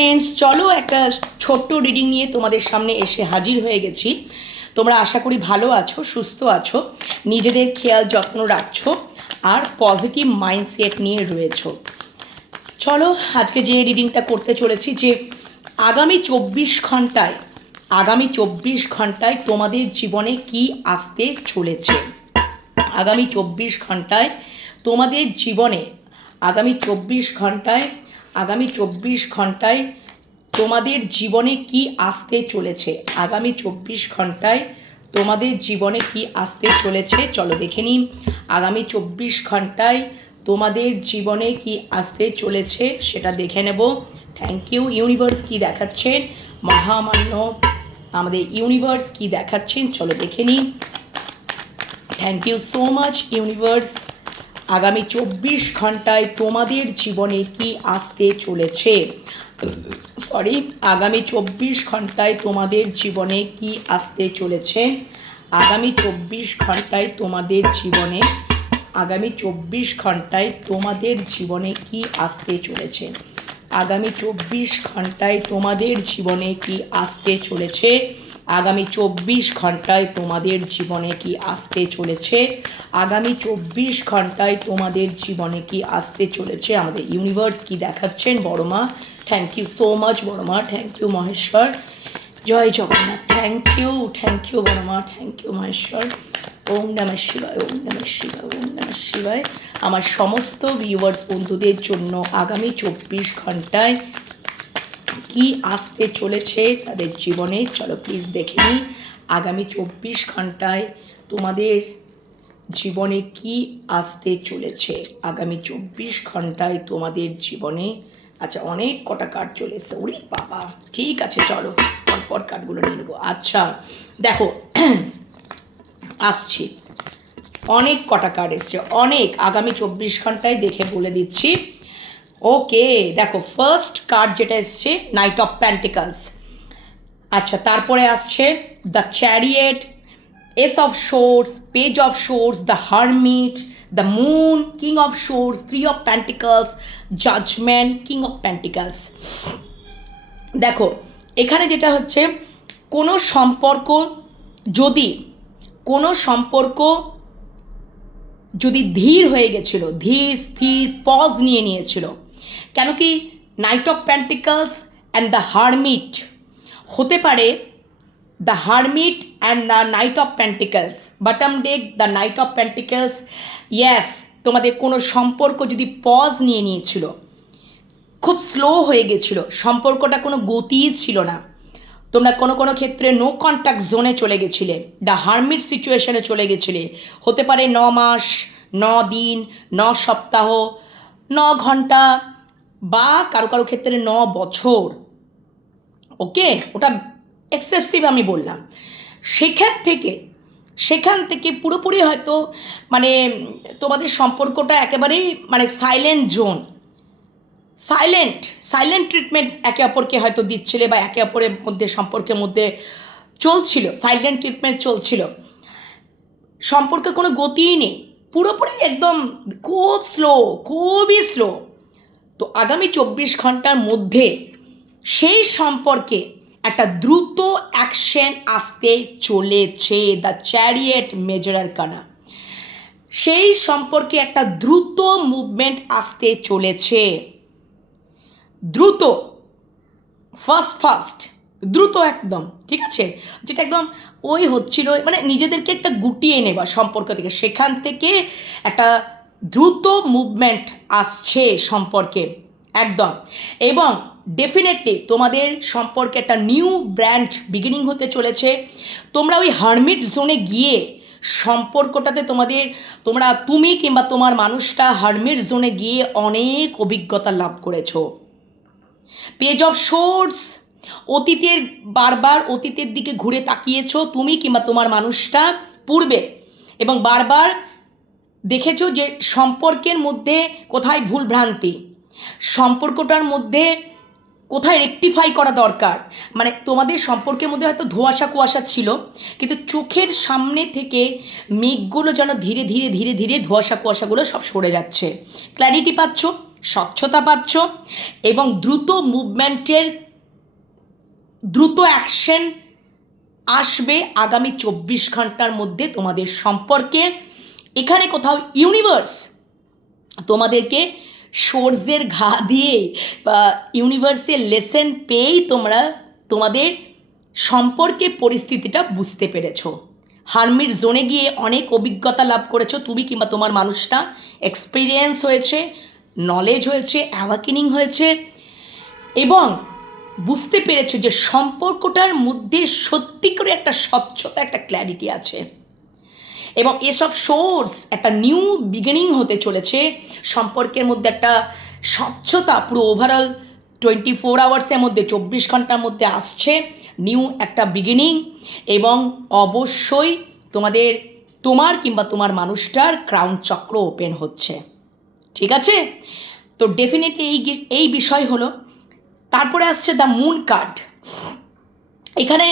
Friends চলো একটা ছোট্ট রিডিং নিয়ে তোমাদের সামনে এসে হাজির হয়ে গেছি। তোমরা আশা করি ভালো আছো, সুস্থ আছো, নিজেদের খেয়াল যত্ন রাখছো আর পজিটিভ মাইন্ডসেট নিয়ে রয়েছো। চলো, আজকে যে রিডিংটা করতে চলেছি যে আগামী চব্বিশ ঘন্টায়, আগামী চব্বিশ ঘন্টায় তোমাদের জীবনে কি আসতে চলেছে? আগামী চব্বিশ ঘন্টায় তোমাদের জীবনে, আগামী চব্বিশ ঘন্টায় আগামী চব্বিশ ঘন্টায় তোমাদের জীবনে কি আসতে চলেছে? আগামী চব্বিশ ঘন্টায় তোমাদের জীবনে কি আসতে চলেছে? চলো দেখে নিই। আগামী চব্বিশ ঘন্টায় তোমাদের জীবনে কি আসতে চলেছে সেটা দেখে নেব। থ্যাংক ইউ ইউনিভার্স কি দেখাচ্ছেন? মহামান্য আমাদের ইউনিভার্স কি দেখাচ্ছেন? চলো দেখে নিই। Thank you so much universe আগামী চব্বিশ ঘন্টায় তোমাদের জীবনে কি আসতে চলেছে? সরি আগামী চব্বিশ ঘন্টায় তোমাদের জীবনে কি আসতে চলেছে? আগামী চব্বিশ ঘন্টায় তোমাদের জীবনে, আগামী চব্বিশ ঘন্টায় তোমাদের জীবনে কি আসতে চলেছে? আগামী চব্বিশ ঘন্টায় তোমাদের জীবনে কি আসতে চলেছে? আগামী চব্বিশ ঘন্টায় তোমাদের জীবনে কি আসতে চলেছে? আগামী চব্বিশ ঘন্টায় তোমাদের জীবনে কি আসতে চলেছে? আমাদের ইউনিভার্স কি দেখাচ্ছেন? বড় মা থ্যাংক ইউ সো মাচ বড় মা thank you Maheshwar. Joy Jagannath thank you thank you বড় মা থ্যাংক ইউ মহেশ্বর। ওম নমঃ শিবায়, ওম নমঃ শিবায়, ওম নমঃ শিবায়। আমার সমস্ত ভিউয়ার্স বন্ধুদের জন্য আগামী চব্বিশ ঘন্টায় কি আসতে চলেছে তাদের জীবনে? চলো প্লিজ দেখে নিই। আগামী চব্বিশ ঘন্টায় তোমাদের জীবনে কি আসতে চলেছে? আগামী চব্বিশ ঘন্টায় তোমাদের জীবনে আচ্ছা অনেক কটা কার্ড চলে এসছে। ওরে বাবা! ঠিক আছে, চলো পরপর কার্ডগুলো নিয়ে নেব। আচ্ছা দেখো, আসছি। অনেক কটা কার্ড এসছে। অনেক। আগামী চব্বিশ ঘন্টায় দেখে বলে দিচ্ছি। ওকে দেখো ফার্স্ট কার্ড যেটা এসছে নাইট অফ প্যান্টিকালস আচ্ছা তারপরে আসছে the chariot ace of swords page of swords the hermit the moon king of swords three of pentacles judgement king of pentacles দেখো, এখানে যেটা হচ্ছে, কোনো সম্পর্ক যদি, কোনো সম্পর্ক যদি ধীর হয়ে গেছিল, ধীর, স্থির পজ নিয়ে নিয়েছিল কেন কি knight of pentacles and the hermit হতে পারে the hermit and the knight of pentacles bottom deck the knight of pentacles yes তোমাদের কোনো সম্পর্ক যদি পজ নিয়ে নিয়েছিল, খুব স্লো হয়ে গেছিল, সম্পর্কটা কোনো গতিই ছিল না। তোমরা কোনো কোনো ক্ষেত্রে নো কন্ট্যাক্ট জোনে চলে গেছিলে দ্য হারমিট সিচুয়েশনে চলে গেছিলে, হতে পারে ন মাস, ন দিন, ন সপ্তাহ, ন ঘণ্টা বা কারও কারও ক্ষেত্রে ন বছর। ওকে? ওটা এক্সেসিভ আমি বললাম। সেখান থেকে সেখান থেকে পুরোপুরি হয়তো মানে তোমাদের সম্পর্কটা একেবারেই মানে silent zone silent silent treatment একে অপরকে হয়তো দিচ্ছিলে বা একে অপরের মধ্যে, সম্পর্কের মধ্যে চলছিল সাইলেন্ট ট্রিটমেন্ট চলছিল। সম্পর্কে কোনো গতিই নেই। পুরোপুরি একদম খুব স্লো খুবই স্লো তো আগামী চব্বিশ ঘণ্টার মধ্যে সেই সম্পর্কে একটা দ্রুত অ্যাকশন আসতে চলেছে, দ্য চ্যারিয়েট মেজরার কানা। সেই সম্পর্কে একটা দ্রুত মুভমেন্ট আসতে চলেছে। দ্রুত ফার্স্ট ফার্স্ট দ্রুত একদম, ঠিক আছে? যেটা একদম ওই হচ্ছিল মানে নিজেদেরকে একটা গুটিয়ে নেবা সম্পর্ক থেকে, সেখান থেকে একটা দ্রুত মুভমেন্ট আসছে সম্পর্কে, একদম। এবং ডেফিনেটলি তোমাদের সম্পর্কে একটা নিউ ব্র্যান্ড বিগিনিং হতে চলেছে। তোমরা ওই হারমিট জোনে গিয়ে সম্পর্কটাতে তোমাদের, তোমরা তুমি কিংবা তোমার মানুষটা হারমিট জোনে গিয়ে অনেক অভিজ্ঞতা লাভ করেছ। পেজ অফ শোর্স অতীতের, বারবার অতীতের দিকে ঘুরে তাকিয়েছো তুমি কিংবা তোমার মানুষটা পূর্বে। এবং বারবার দেখেছ যে সম্পর্কের মধ্যে কোথায় ভুলভ্রান্তি সম্পর্কটার মধ্যে কোথায় রেকটিফাই করা দরকার? মানে তোমাদের সম্পর্কের মধ্যে হয়তো ধোয়াশা কুয়াশা ছিল, কিন্তু চোখের সামনে থেকে মেঘগুলো যেন ধীরে ধীরে ধীরে ধীরে ধোয়াশা কুয়াশাগুলো সব সরে যাচ্ছে। ক্ল্যারিটি পাচ্ছ, স্বচ্ছতা পাচ্ছ, এবং দ্রুত মুভমেন্টের দ্রুত অ্যাকশন আসবে আগামী চব্বিশ ঘণ্টার মধ্যে তোমাদের সম্পর্কে। এখানে কোথাও ইউনিভার্স তোমাদেরকে সোর্সের ঘা দিয়ে, বা ইউনিভার্সের লেসেন পেয়েই তোমরা তোমাদের সম্পর্কে পরিস্থিতিটা বুঝতে পেরেছ। হারমির জোনে গিয়ে অনেক অভিজ্ঞতা লাভ করেছ, তুমি কিংবা তোমার মানুষটা এক্সপিরিয়েন্স হয়েছে নলেজ হয়েছে অ্যাওয়াকেনিং হয়েছে, এবং বুঝতে পেরেছ যে সম্পর্কটার মধ্যে সত্যি করে একটা স্বচ্ছতা, একটা ক্ল্যারিটি আছে। এবং এসব সোর্স একটা নিউ বিগিনিং হতে চলেছে। সম্পর্কের মধ্যে একটা স্বচ্ছতা পুরো ওভারঅল টোয়েন্টি ফোর আওয়ার্সের মধ্যে, চব্বিশ ঘণ্টার মধ্যে আসছে নিউ একটা বিগিনিং এবং অবশ্যই তোমাদের, তোমার কিংবা তোমার মানুষটার ক্রাউন চক্র ওপেন হচ্ছে। ঠিক আছে? তো ডেফিনেটলি এই এই বিষয় হলো, তারপরে আসছে দ্য মুন কার্ড এখানে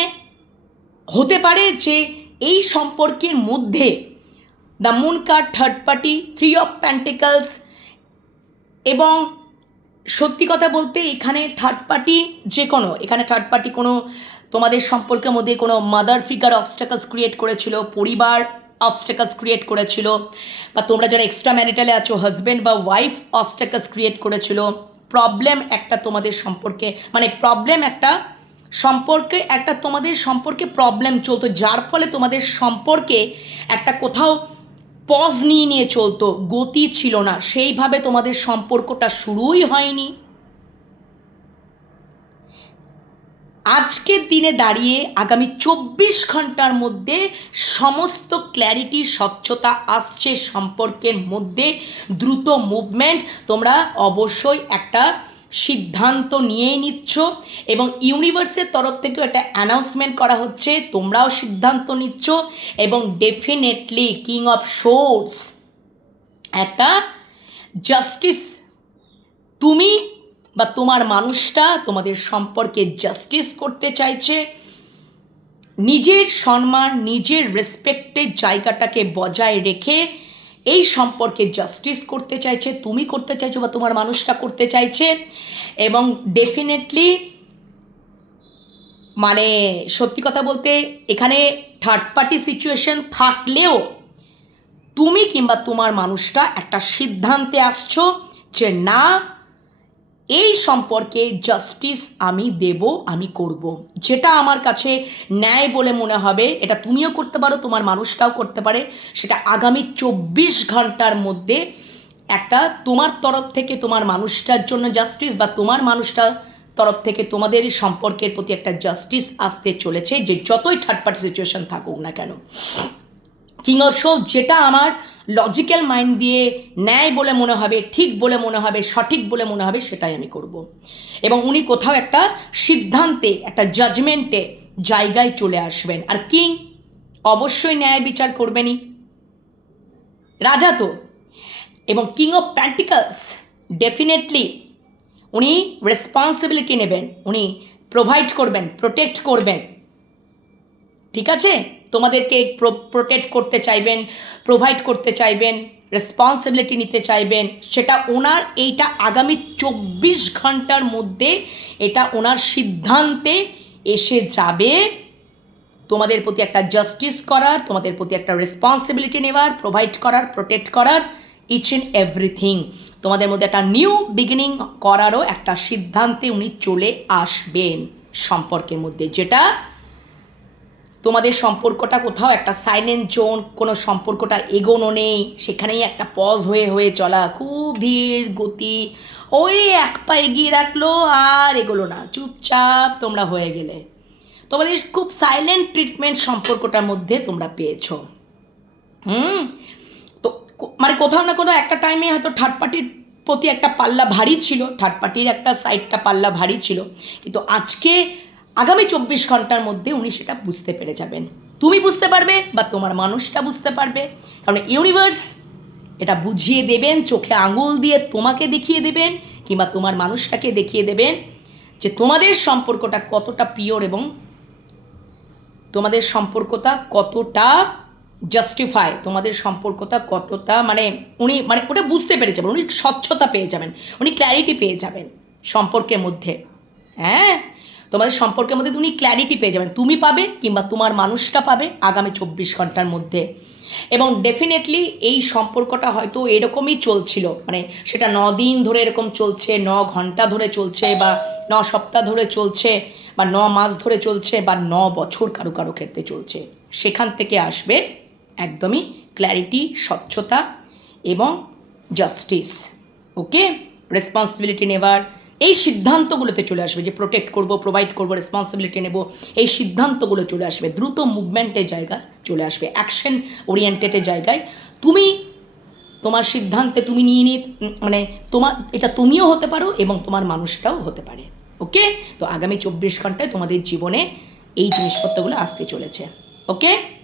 হতে পারে যে এই সম্পর্কের মধ্যে the moon card third party three of pentacles এবং সত্যি কথা বলতে এখানে থার্ড পার্টি যে কোনো, এখানে থার্ড পার্টি কোনো তোমাদের সম্পর্কের মধ্যে কোনো মাদার ফিগার অবস্টাকালস ক্রিয়েট করেছিল, পরিবার অবস্টাকালস ক্রিয়েট করেছিল, বা তোমরা যারা এক্সট্রা ম্যারিটালে আছো হাজব্যান্ড বা ওয়াইফ অবস্টাকালস ক্রিয়েট করেছিল প্রবলেম একটা তোমাদের সম্পর্কে মানে প্রবলেম একটা সম্পর্কে একটা তোমাদের সম্পর্কে প্রবলেম চলতো, যার ফলে তোমাদের সম্পর্কে একটা কোথাও পজ নিয়ে নিয়ে চলতো, গতি ছিল না। সেইভাবে তোমাদের সম্পর্কটা শুরুই হয়নি। আজকের দিনে দাঁড়িয়ে আগামী চব্বিশ ঘণ্টার মধ্যে সমস্ত ক্ল্যারিটি স্বচ্ছতা আসছে সম্পর্কের মধ্যে। দ্রুত মুভমেন্ট তোমরা অবশ্যই একটা সিদ্ধান্ত নিয়েই নিচ্ছ এবং ইউনিভার্সের তরফ থেকেও একটা অ্যানাউন্সমেন্ট করা হচ্ছে, তোমরাও সিদ্ধান্ত নিচ্ছ এবং ডেফিনেটলি কিং অফ শোর্স একটা জাস্টিস তুমি বা তোমার মানুষটা তোমাদের সম্পর্কে জাস্টিস করতে চাইছে। নিজের সম্মান, নিজের রেসপেক্টের জায়গাটাকে বজায় রেখে এই সম্পর্কে জাস্টিস করতে চাইছে, তুমি করতে চাইছো বা তোমার মানুষটা করতে চাইছে এবং ডেফিনেটলি মানে সত্যি কথা বলতে এখানে থার্ড পার্টি সিচুয়েশন থাকলেও তুমি কিংবা তোমার মানুষটা একটা সিদ্ধান্তে আসছো যে না এই সম্পর্কে জাস্টিস আমি দেব, আমি করব। যেটা আমার কাছে ন্যায় বলে মনে হবে, এটা তুমিও করতে পারো, তোমার মানুষটাও করতে পারে সেটা আগামী চব্বিশ ঘণ্টার মধ্যে একটা তোমার তরফ থেকে তোমার মানুষটার জন্য জাস্টিস বা তোমার মানুষটার তরফ থেকে তোমাদের সম্পর্কের প্রতি একটা জাস্টিস আসতে চলেছে, যে যতই থার্ড পার্টি সিচুয়েশন থাকুক না কেন কিং অফ শো যেটা আমার লজিক্যাল মাইন্ড দিয়ে ন্যায় বলে মনে হবে, ঠিক বলে মনে হবে, সঠিক বলে মনে হবে, সেটাই আমি করব। এবং উনি কোথাও একটা সিদ্ধান্তে, একটা জাজমেন্টে জায়গায় চলে আসবেন। আর কিং অবশ্যই ন্যায় বিচার করবেনই। রাজা তো। এবং কিং অফ প্যান্টিকালস ডেফিনেটলি উনি রেসপন্সিবিলিটি নেবেন। উনি প্রোভাইড করবেন প্রোটেক্ট করবেন। ঠিক আছে? তোমাদেরকে প্রোটেক্ট করতে চাইবেন প্রোভাইড করতে চাইবেন রেসপন্সিবিলিটি নিতে চাইবেন, সেটা ওনার এইটা আগামী চব্বিশ ঘণ্টার মধ্যে এটা ওনার সিদ্ধান্তে এসে যাবে। তোমাদের প্রতি একটা জাস্টিস করার, তোমাদের প্রতি একটা রেসপন্সিবিলিটি নেওয়ার প্রোভাইড করার প্রোটেক্ট করার ইচ অ্যান্ড এভরিথিং তোমাদের মধ্যে একটা নিউ বিগিনিং করারও একটা সিদ্ধান্তে উনি চলে আসবেন সম্পর্কের মধ্যে, যেটা তোমাদের সম্পর্কটা কোথাও একটা সাইলেন্ট জোন কোনো সম্পর্কটা এগোনো নেই। সেখানেই একটা পজ হয়ে হয়ে চলা। খুব ধীর গতি। ওই এক পা এগিয়ে রাখল, আর এগোলো না। চুপচাপ তোমরা হয়ে গেলে। তোমাদের খুব সাইলেন্ট ট্রিটমেন্ট সম্পর্কটার মধ্যে তোমরা পেয়েছ। হুম? তো মানে কোথাও না কোথাও একটা টাইমে হয়তো থার্ড পার্টির প্রতি একটা পাল্লা ভারী ছিল। থার্ড পার্টির একটা সাইডটা পাল্লা ভারী ছিল। কিন্তু আজকে আগামী চব্বিশ ঘণ্টার মধ্যে উনি সেটা বুঝতে পেরে যাবেন। তুমি বুঝতে পারবে বা তোমার মানুষটা বুঝতে পারবে। কারণ ইউনিভার্স এটা বুঝিয়ে দেবেন, চোখে আঙুল দিয়ে তোমাকে দেখিয়ে দেবেন কিংবা তোমার মানুষটাকে দেখিয়ে দেবেন যে তোমাদের সম্পর্কটা কতটা পিওর এবং তোমাদের সম্পর্কটা কতটা জাস্টিফাই তোমাদের সম্পর্কটা কতটা মানে উনি মানে ওটা বুঝতে পেরে যাবেন, উনি স্বচ্ছতা পেয়ে যাবেন, উনি ক্ল্যারিটি পেয়ে যাবেন সম্পর্কের মধ্যে। হ্যাঁ? তোমাদের সম্পর্কের মধ্যে তুমি ক্ল্যারিটি পেয়ে যাবেন তুমি পাবে কিংবা তোমার মানুষটা পাবে আগামী চব্বিশ ঘণ্টার মধ্যে। এবং ডেফিনেটলি এই সম্পর্কটা হয়তো এরকমই চলছিল। মানে সেটা ন দিন ধরে এরকম চলছে, ন ঘণ্টা ধরে চলছে বা ন সপ্তাহ ধরে চলছে বা ন মাস ধরে চলছে বা ন বছর কারও কারও ক্ষেত্রে চলছে। সেখান থেকে আসবে একদমই ক্ল্যারিটি স্বচ্ছতা এবং জাস্টিস ওকে রেসপন্সিবিলিটি নেবার এই সিদ্ধান্তগুলোতে চলে আসবে যে প্রোটেক্ট করব প্রোভাইড করব রেসপন্সিবিলিটি নেব, এই সিদ্ধান্তগুলো চলে আসবে। দ্রুত মুভমেন্টের জায়গা চলে আসবে অ্যাকশন ওরিয়েন্টেডের জায়গায়। তুমি তোমার সিদ্ধান্তে তুমি নিয়ে নিয়ে মানে তোমার, এটা তুমিও হতে পারো এবং তোমার মানুষটাও হতে পারে। ওকে? তো আগামী চব্বিশ ঘন্টায় তোমাদের জীবনে এই জিনিসপত্রগুলো আসতে চলেছে। ওকে?